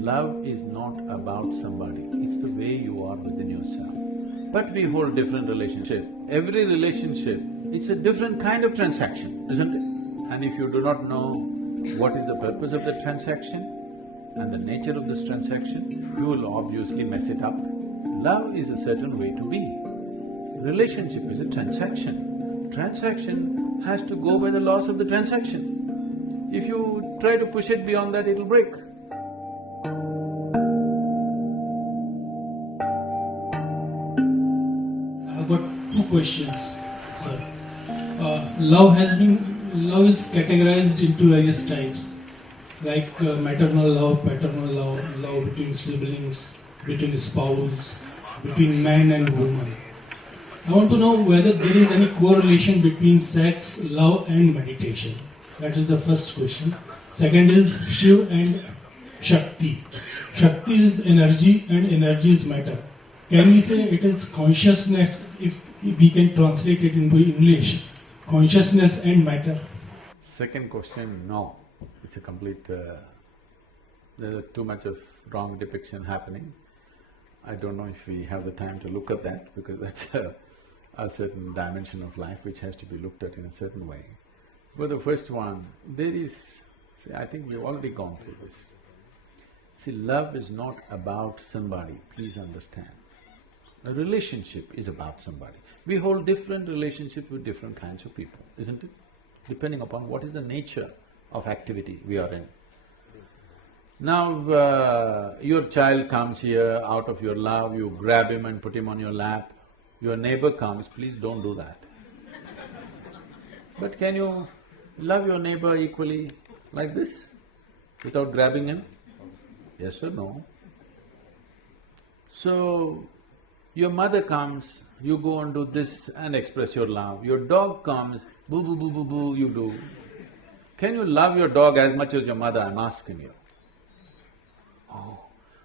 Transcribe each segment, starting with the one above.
Love is not about somebody, it's the way you are within yourself. But we hold different relationships. Every relationship, it's a different kind of transaction, isn't it? And if you do not know what is the purpose of the transaction and the nature of this transaction, you will obviously mess it up. Love is a certain way to be. Relationship is a transaction. Transaction has to go by the laws of the transaction. If you try to push it beyond that, it'll break. I've got two questions, sir. Love is categorized into various types, like maternal love, paternal love, love between siblings, between spouse, between man and woman. I want to know whether there is any correlation between sex, love and meditation. That is the first question. Second is Shiv and Shakti. Shakti is energy and energy is matter. Can we say it is consciousness, if we can translate it into English, consciousness and matter? Second question, no. It's a complete… there's too much of wrong depiction happening. I don't know if we have the time to look at that, because that's a certain dimension of life which has to be looked at in a certain way. For the first one, there is… see, I think we've already gone through this. See, love is not about somebody, please understand. A relationship is about somebody. We hold different relationships with different kinds of people, isn't it? Depending upon what is the nature of activity we are in. Now, your child comes here, out of your love, you grab him and put him on your lap. Your neighbor comes, please don't do that. But can you love your neighbor equally like this, without grabbing him? Yes or no? So, your mother comes, you go and do this and express your love. Your dog comes, boo boo boo boo boo, you do. Can you love your dog as much as your mother? I'm asking you. Oh,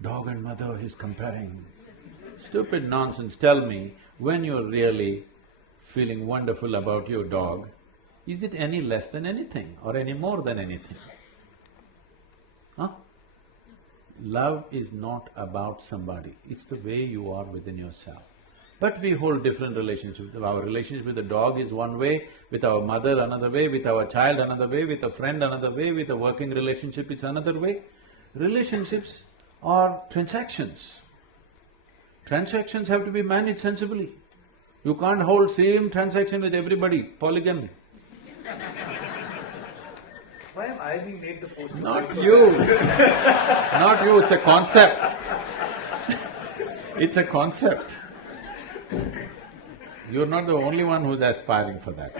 dog and mother, he's comparing. Stupid nonsense, tell me, when you're really feeling wonderful about your dog, is it any less than anything or any more than anything? Huh? Love is not about somebody, it's the way you are within yourself. But we hold different relationships. Our relationship with the dog is one way, with our mother another way, with our child another way, with a friend another way, with a working relationship it's another way. Relationships are transactions. Transactions have to be managed sensibly. You can't hold same transaction with everybody, polygamy. Why am I being made the poster? Not you, not you, it's a concept. It's a concept. You're not the only one who's aspiring for that.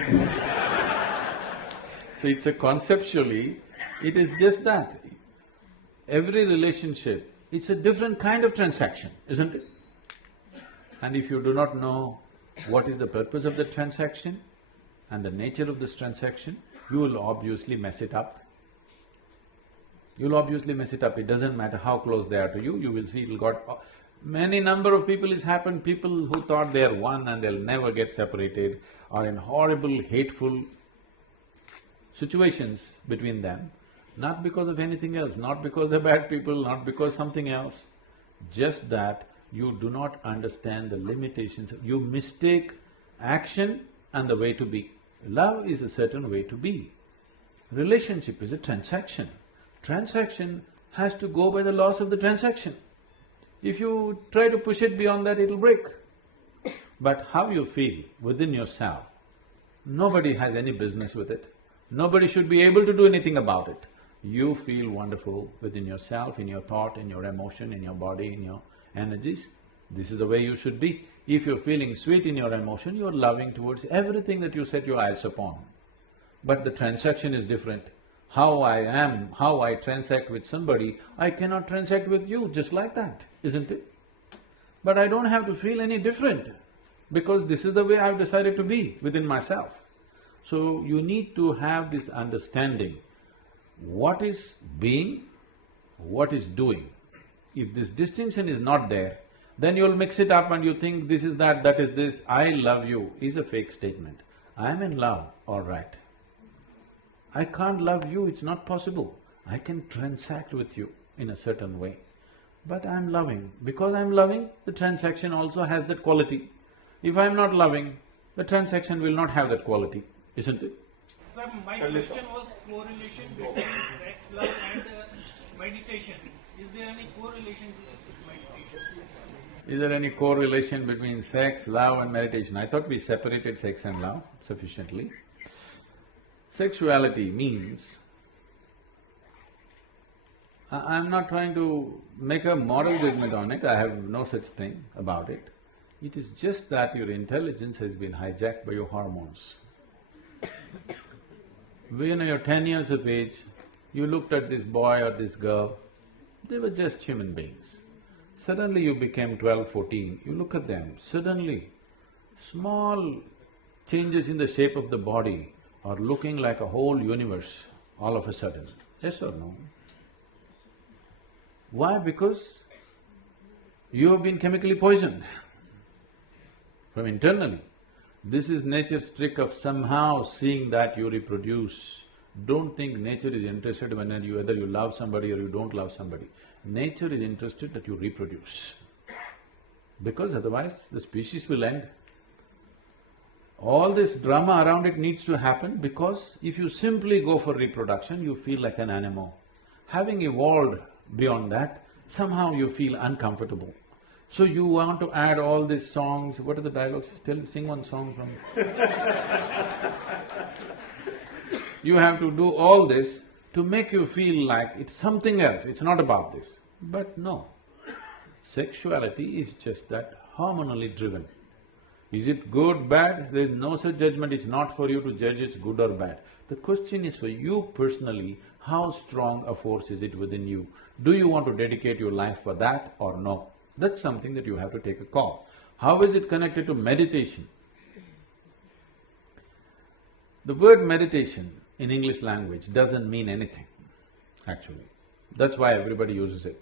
So it's a conceptually, it is just that. Every relationship, it's a different kind of transaction, isn't it? And if you do not know what is the purpose of the transaction and the nature of this transaction, you will obviously mess it up. You'll obviously mess it up, it doesn't matter how close they are to you, you will see it'll got… many number of people it's happened, people who thought they're one and they'll never get separated are in horrible, hateful situations between them, not because of anything else, not because they're bad people, not because something else, just that you do not understand the limitations, you mistake action and the way to be. Love is a certain way to be. Relationship is a transaction. Transaction has to go by the laws of the transaction. If you try to push it beyond that, it'll break. But how you feel within yourself, nobody has any business with it. Nobody should be able to do anything about it. You feel wonderful within yourself, in your thought, in your emotion, in your body, in your energies. This is the way you should be. If you're feeling sweet in your emotion, you're loving towards everything that you set your eyes upon. But the transaction is different. How I am, how I transact with somebody, I cannot transact with you just like that, isn't it? But I don't have to feel any different, because this is the way I've decided to be within myself. So you need to have this understanding, what is being, what is doing. If this distinction is not there, then you'll mix it up and you think this is that is this. I love you is a fake statement. I'm in love, all right. I can't love you, it's not possible. I can transact with you, in a certain way. But I'm loving. Because I'm loving, the transaction also has that quality. If I'm not loving, the transaction will not have that quality, isn't it? Sir, my question was correlation between sex, love and meditation. Is there any correlation with meditation? Is there any correlation between sex, love and meditation? I thought we separated sex and love sufficiently. Sexuality means… I'm not trying to make a moral judgment on it, I have no such thing about it. It is just that your intelligence has been hijacked by your hormones. When you're 10 years of age, you looked at this boy or this girl, they were just human beings. Suddenly you became 12, 14, you look at them, suddenly small changes in the shape of the body are looking like a whole universe all of a sudden. Yes or no? Why? Because you have been chemically poisoned from internally. This is nature's trick of somehow seeing that you reproduce. Don't think nature is interested when whether you love somebody or you don't love somebody. Nature is interested that you reproduce, because otherwise the species will end. All this drama around it needs to happen because if you simply go for reproduction, you feel like an animal. Having evolved beyond that, somehow you feel uncomfortable. So you want to add all these songs, what are the dialogues? Sing one song from… You have to do all this to make you feel like it's something else, it's not about this. But no, sexuality is just that, hormonally driven. Is it good, bad? There is no such judgment, it's not for you to judge it's good or bad. The question is for you personally, how strong a force is it within you? Do you want to dedicate your life for that or no? That's something that you have to take a call. How is it connected to meditation? The word meditation in English language doesn't mean anything, actually. That's why everybody uses it.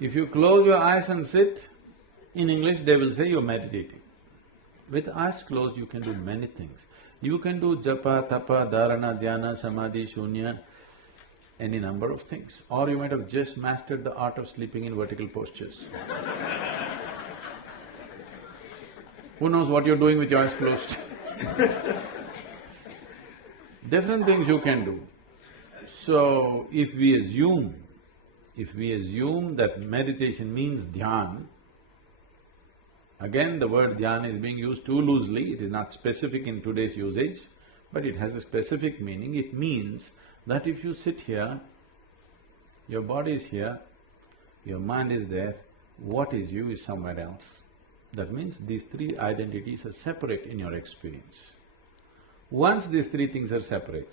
If you close your eyes and sit, in English they will say you're meditating. With eyes closed you can do many things. You can do japa, tapa, dharana, dhyana, samadhi, shunya, any number of things. Or you might have just mastered the art of sleeping in vertical postures. Who knows what you're doing with your eyes closed? Different things you can do. So, if we assume that meditation means dhyan, again the word dhyan is being used too loosely, it is not specific in today's usage, but it has a specific meaning. It means that if you sit here, your body is here, your mind is there, what is you is somewhere else. That means these three identities are separate in your experience. Once these three things are separate,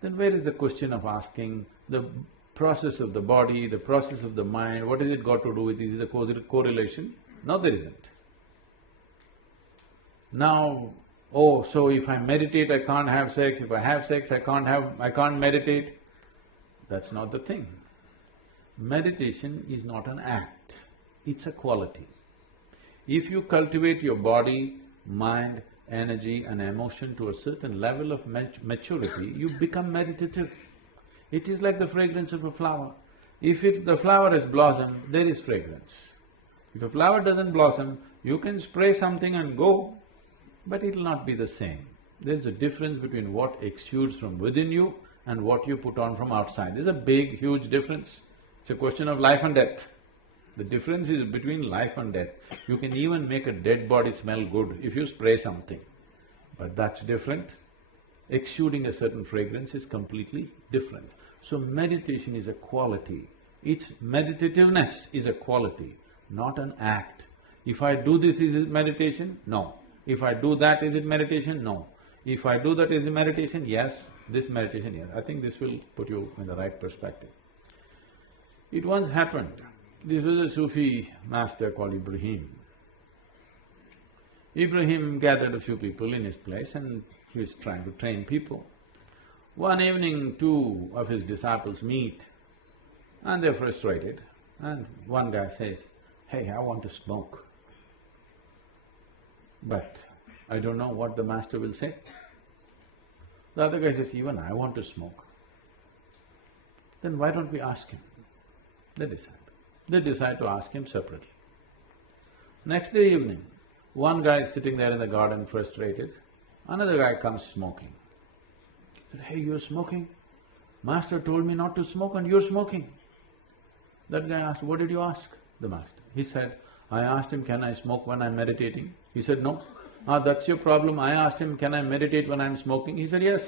then where is the question of asking the process of the body, the process of the mind, what has it got to do with this? Is there a correlation? No, there isn't. Now, oh, so if I meditate I can't have sex, if I have sex I can't meditate. That's not the thing. Meditation is not an act, it's a quality. If you cultivate your body, mind, energy and emotion to a certain level of maturity, you become meditative. It is like the fragrance of a flower. If the flower has blossomed, there is fragrance. If a flower doesn't blossom, you can spray something and go, but it'll not be the same. There's a difference between what exudes from within you and what you put on from outside. There's a big, huge difference. It's a question of life and death. The difference is between life and death. You can even make a dead body smell good if you spray something, but that's different. Exuding a certain fragrance is completely different. So meditation is a quality. Its meditativeness is a quality, not an act. If I do this, is it meditation? No. If I do that, is it meditation? No. If I do that, is it meditation? Yes. This meditation, yes. I think this will put you in the right perspective. It once happened, this was a Sufi master called Ibrahim. Ibrahim gathered a few people in his place and he was trying to train people. One evening, two of his disciples meet and they're frustrated, and one guy says, "Hey, I want to smoke, but I don't know what the master will say." The other guy says, "Even I want to smoke." then why don't we ask him? They decide. They decide to ask him separately. Next day evening, one guy is sitting there in the garden frustrated, another guy comes smoking. He said, "Hey, you're smoking? Master told me not to smoke and you're smoking." That guy asked, "What did you ask the master?" He said, "I asked him, can I smoke when I'm meditating?" He said, "No." "Ah, that's your problem. I asked him, can I meditate when I'm smoking?" He said, "Yes."